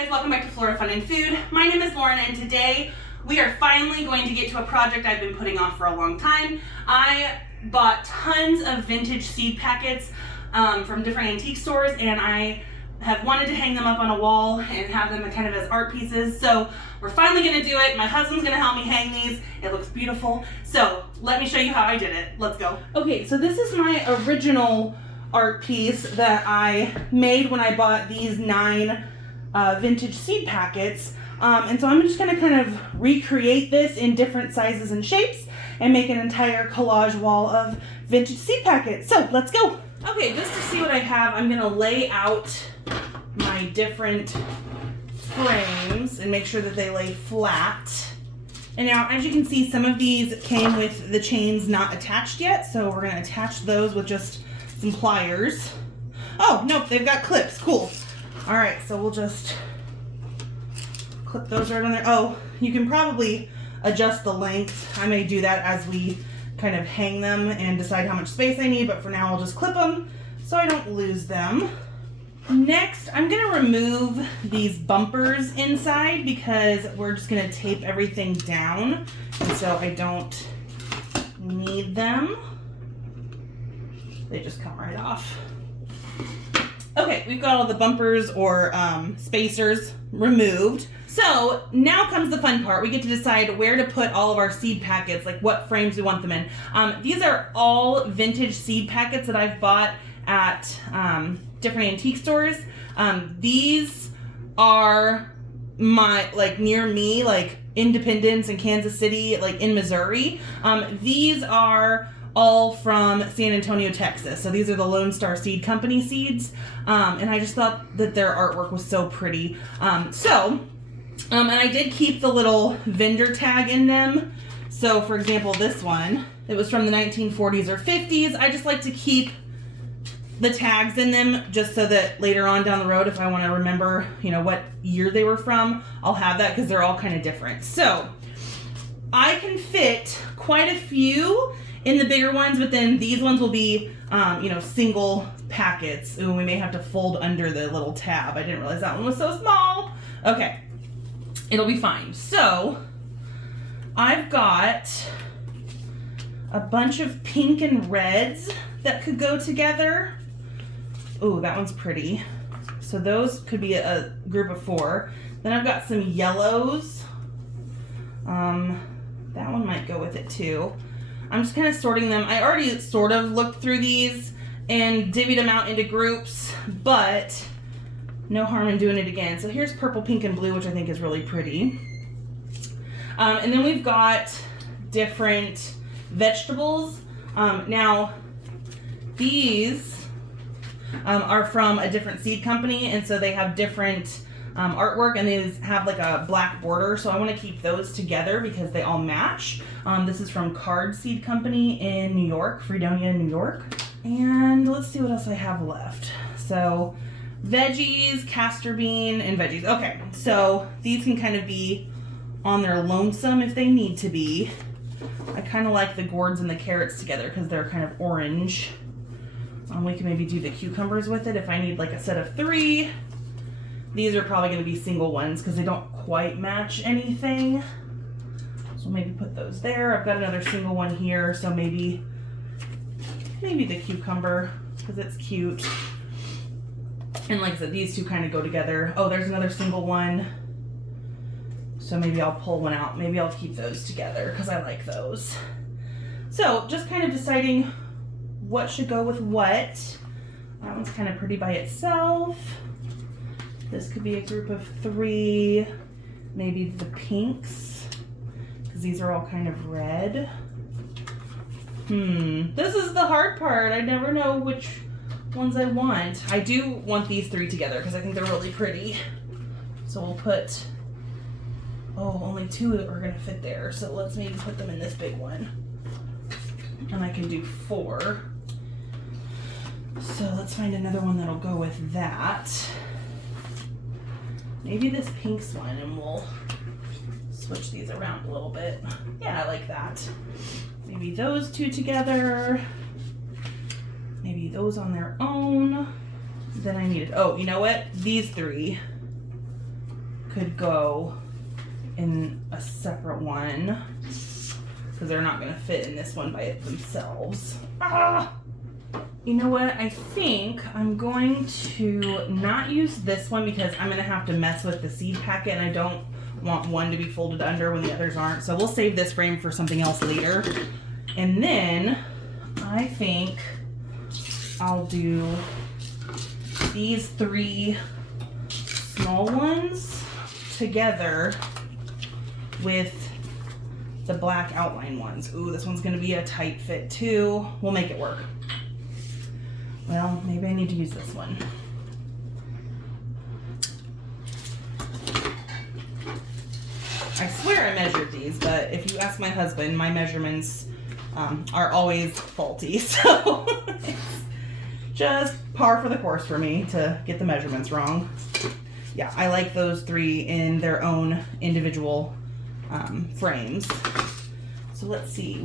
guys, welcome back to Florida Fun and Food. My name is Lauren and today we are finally going to get to a project I've been putting off for a long time. I bought tons of vintage seed packets from different antique stores, and I have wanted to hang them up on a wall and have them kind of as art pieces. So we're finally going to do it. My husband's going to help me hang these. It looks beautiful. So let me show you how I did it. Let's go. Okay, so this is my original art piece that I made when I bought these 9 vintage seed packets. And so I'm just going to kind of recreate this in different sizes and shapes and make an entire collage wall of vintage seed packets. So let's go. Okay, just to see what I have, I'm going to lay out my different frames and make sure that they lay flat. And now, as you can see, some of these came with the chains not attached yet, so we're going to attach those with just some pliers. Oh, nope, they've got clips. Cool. All right, so we'll just clip those right on there. Oh, you can probably adjust the length. I may do that as we kind of hang them and decide how much space I need, but for now I'll just clip them so I don't lose them. Next, I'm going to remove these bumpers inside because we're just going to tape everything down, and so I don't need them. They just come right off. Okay, we've got all the bumpers or spacers removed. So now comes the fun part. We get to decide where to put all of our seed packets, like what frames we want them in. These are all vintage seed packets that I've bought at different antique stores. These are my, like, near me, like Independence and Kansas City, like in Missouri. These are all from San Antonio, Texas. So these are the Lone Star Seed Company seeds. And I just thought that their artwork was so pretty. And I did keep the little vendor tag in them. So for example, this one, it was from the 1940s or 50s. I just like to keep the tags in them just so that later on down the road, if I want to remember, you know, what year they were from, I'll have that because they're all kind of different. So I can fit quite a few in the bigger ones, but then these ones will be, single packets. Ooh, we may have to fold under the little tab. I didn't realize that one was so small. Okay, it'll be fine. So I've got a bunch of pink and reds that could go together. Ooh, that one's pretty. So those could be a group of 4. Then I've got some yellows. That one might go with it too. I'm just kind of sorting them. I already sort of looked through these and divvied them out into groups, but no harm in doing it again. So here's purple, pink, and blue, which I think is really pretty. And then we've got different vegetables. Now, these are from a different seed company, and so they have different artwork, and these have like a black border, so I want to keep those together because they all match. This is from Card Seed Company in New York, Fredonia, New York. And let's see what else I have left. So veggies, castor bean, and veggies. Okay, so these can kind of be on their lonesome if they need to be. I kind of like the gourds and the carrots together because they're kind of orange. We can maybe do the cucumbers with it if I need like a set of 3. These are probably going to be single ones because they don't quite match anything. So maybe put those there. I've got another single one here, so maybe the cucumber because it's cute. And like I said, these two kind of go together. Oh, there's another single one. So maybe I'll pull one out. Maybe I'll keep those together because I like those. So just kind of deciding what should go with what. That one's kind of pretty by itself. This could be a group of 3, maybe the pinks, because these are all kind of red. This is the hard part. I never know which ones I want. I do want these 3 together because I think they're really pretty. So we'll put, only 2 are going to fit there. So let's maybe put them in this big one. And I can do 4. So let's find another one that'll go with that. Maybe this pink's one, and we'll switch these around a little bit. Yeah, I like that. Maybe those 2 together. Maybe those on their own. Then I needed, you know what? These 3 could go in a separate one because they're not going to fit in this one by themselves. Ah! You know what? I think I'm going to not use this one because I'm going to have to mess with the seed packet, and I don't want one to be folded under when the others aren't. So we'll save this frame for something else later. And then I think I'll do these 3 small ones together with the black outline ones. Ooh, this one's going to be a tight fit too. We'll make it work. Well, maybe I need to use this one. I swear I measured these, but if you ask my husband, my measurements are always faulty. So it's just par for the course for me to get the measurements wrong. Yeah, I like those 3 in their own individual frames. So let's see,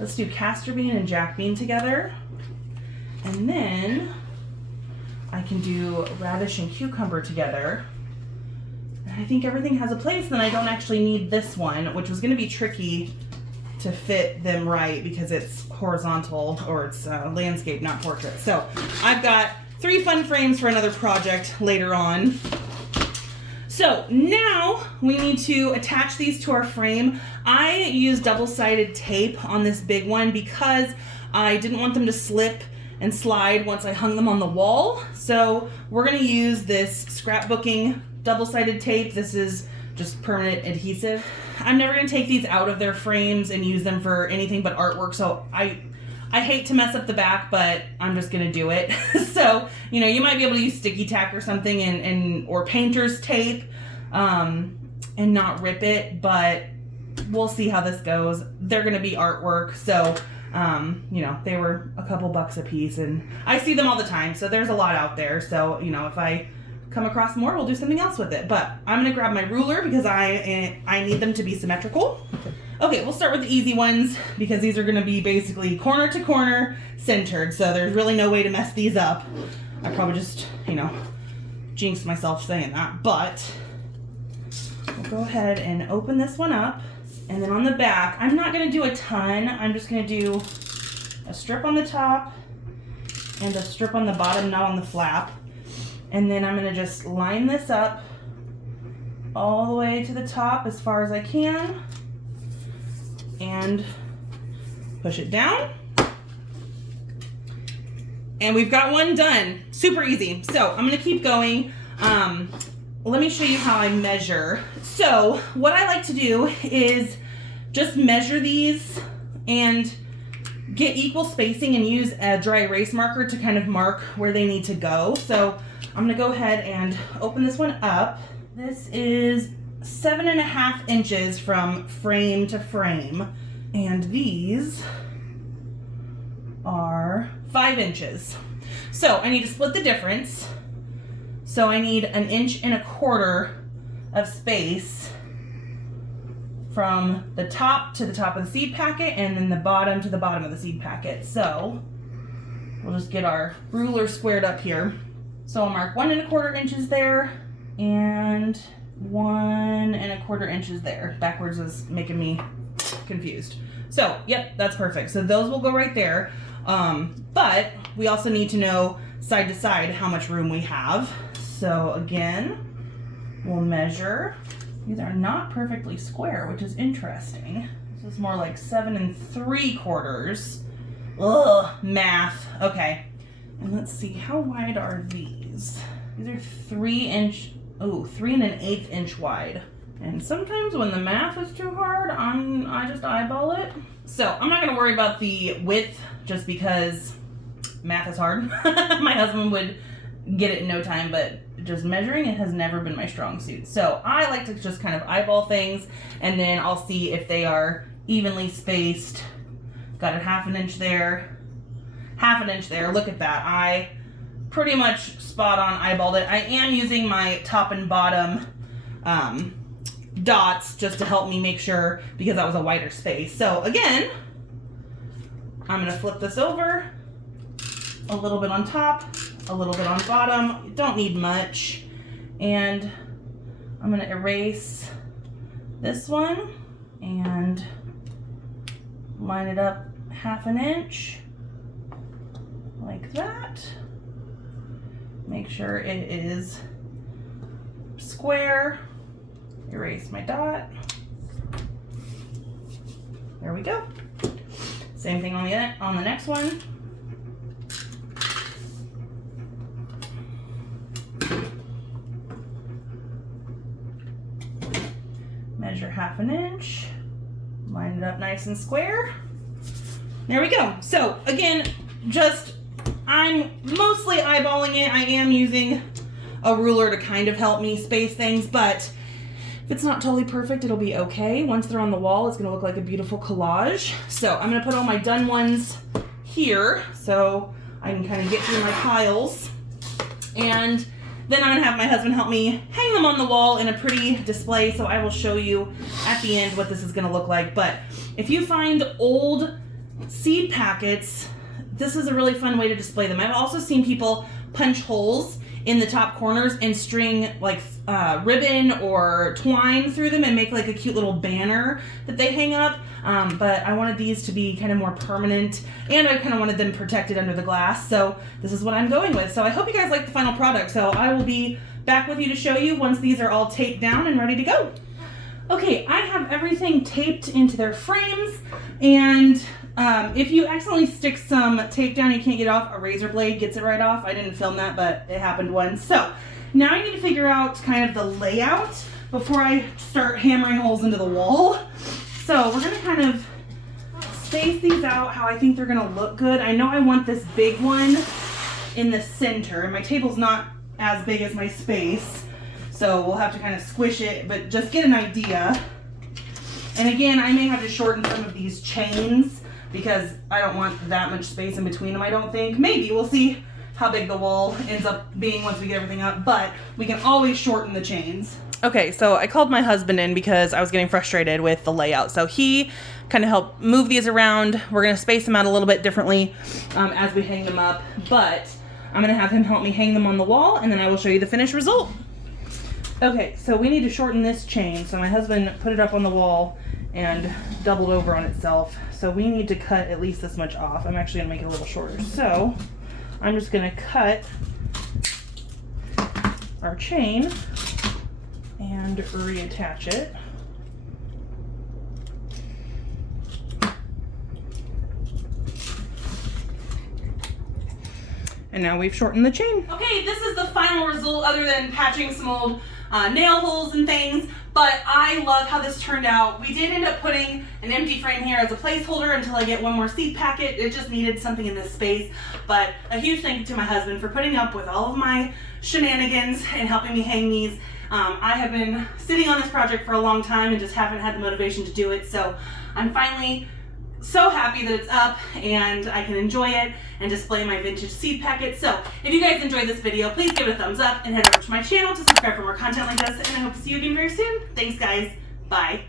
let's do castor bean and jack bean together. And then I can do radish and cucumber together. And I think everything has a place, then I don't actually need this one, which was going to be tricky to fit them right because it's horizontal, or it's landscape, not portrait. So I've got 3 fun frames for another project later on. So now we need to attach these to our frame. I used double-sided tape on this big one because I didn't want them to slip and slide once I hung them on the wall. So we're gonna use this scrapbooking double-sided tape. This is just permanent adhesive. I'm never gonna take these out of their frames and use them for anything but artwork. So I hate to mess up the back, but I'm just gonna do it. So, you know, you might be able to use sticky tack or something or painter's tape and not rip it, but we'll see how this goes. They're gonna be artwork, so you know, they were a couple bucks a piece, and I see them all the time, so there's a lot out there. So, you know, if I come across more, we'll do something else with it. But I'm gonna grab my ruler because I need them to be symmetrical. Okay, we'll start with the easy ones because these are gonna be basically corner to corner centered, so there's really no way to mess these up. I probably just, you know, jinxed myself saying that, but we'll go ahead and open this one up. And then on the back, I'm not gonna do a ton. I'm just gonna do a strip on the top and a strip on the bottom, not on the flap. And then I'm gonna just line this up all the way to the top as far as I can and push it down. And we've got one done. Super easy. So I'm gonna keep going. Let me show you how I measure. So what I like to do is just measure these and get equal spacing and use a dry erase marker to kind of mark where they need to go. So I'm gonna go ahead and open this one up. This is 7.5 inches from frame to frame. And these are 5 inches. So I need to split the difference. So I need 1.25 inches of space from the top to the top of the seed packet and then the bottom to the bottom of the seed packet. So we'll just get our ruler squared up here. So I'll mark 1.25 inches there and 1.25 inches there. Backwards is making me confused. So, yep, that's perfect. So those will go right there. But we also need to know side to side how much room we have. So again, we'll measure. These are not perfectly square, which is interesting. This is more like 7 3/4. Ugh, math. Okay. And let's see, how wide are these? These are 3 1/8 inch wide. And sometimes when the math is too hard, I just eyeball it. So I'm not gonna worry about the width just because math is hard. My husband would get it in no time, but just measuring it has never been my strong suit. So I like to just kind of eyeball things, and then I'll see if they are evenly spaced. Got a 1/2 inch there, 1/2 inch there. Look at that. I pretty much spot on eyeballed it. I am using my top and bottom dots just to help me make sure, because that was a wider space. So again, I'm gonna flip this over, a little bit on top, a little bit on bottom. You don't need much. And I'm gonna erase this one and line it up 1/2 inch like that. Make sure it is square. Erase my dot. There we go. Same thing on the next one. Measure 1/2 inch. Line it up nice and square. There we go. So again, I'm mostly eyeballing it. I am using a ruler to kind of help me space things, but if it's not totally perfect, it'll be okay. Once they're on the wall, it's gonna look like a beautiful collage. So I'm gonna put all my done ones here so I can kind of get through my piles. And then I'm gonna have my husband help me hang them on the wall in a pretty display, so I will show you at the end what this is gonna look like. But if you find old seed packets, this is a really fun way to display them. I've also seen people punch holes in the top corners and string like ribbon or twine through them and make like a cute little banner that they hang up. But I wanted these to be kind of more permanent, and I kind of wanted them protected under the glass. So this is what I'm going with. So I hope you guys like the final product. So I will be back with you to show you once these are all taped down and ready to go. Okay, I have everything taped into their frames, and if you accidentally stick some tape down, you can't get it off, a razor blade gets it right off. I didn't film that, but it happened once. So now I need to figure out kind of the layout before I start hammering holes into the wall. So we're gonna kind of space these out how I think they're gonna look good. I know I want this big one in the center, and my table's not as big as my space, so we'll have to kind of squish it, but just get an idea. And again, I may have to shorten some of these chains because I don't want that much space in between them, I don't think. Maybe, we'll see how big the wall ends up being once we get everything up, but we can always shorten the chains. Okay, so I called my husband in because I was getting frustrated with the layout. So he kind of helped move these around. We're gonna space them out a little bit differently as we hang them up, but I'm gonna have him help me hang them on the wall, and then I will show you the finished result. Okay, so we need to shorten this chain. So my husband put it up on the wall and doubled over on itself. So we need to cut at least this much off. I'm actually gonna make it a little shorter. So I'm just gonna cut our chain and reattach it. And now we've shortened the chain. Okay, this is the final result other than patching some old nail holes and things, but I love how this turned out. We did end up putting an empty frame here as a placeholder until I get one more seed packet. It just needed something in this space, but a huge thank you to my husband for putting up with all of my shenanigans and helping me hang these. I have been sitting on this project for a long time and just haven't had the motivation to do it, so I'm finally so happy that it's up and I can enjoy it and display my vintage seed packet. So if you guys enjoyed this video, please give it a thumbs up and head over to my channel to subscribe for more content like this, and I hope to see you again very soon. Thanks guys, bye.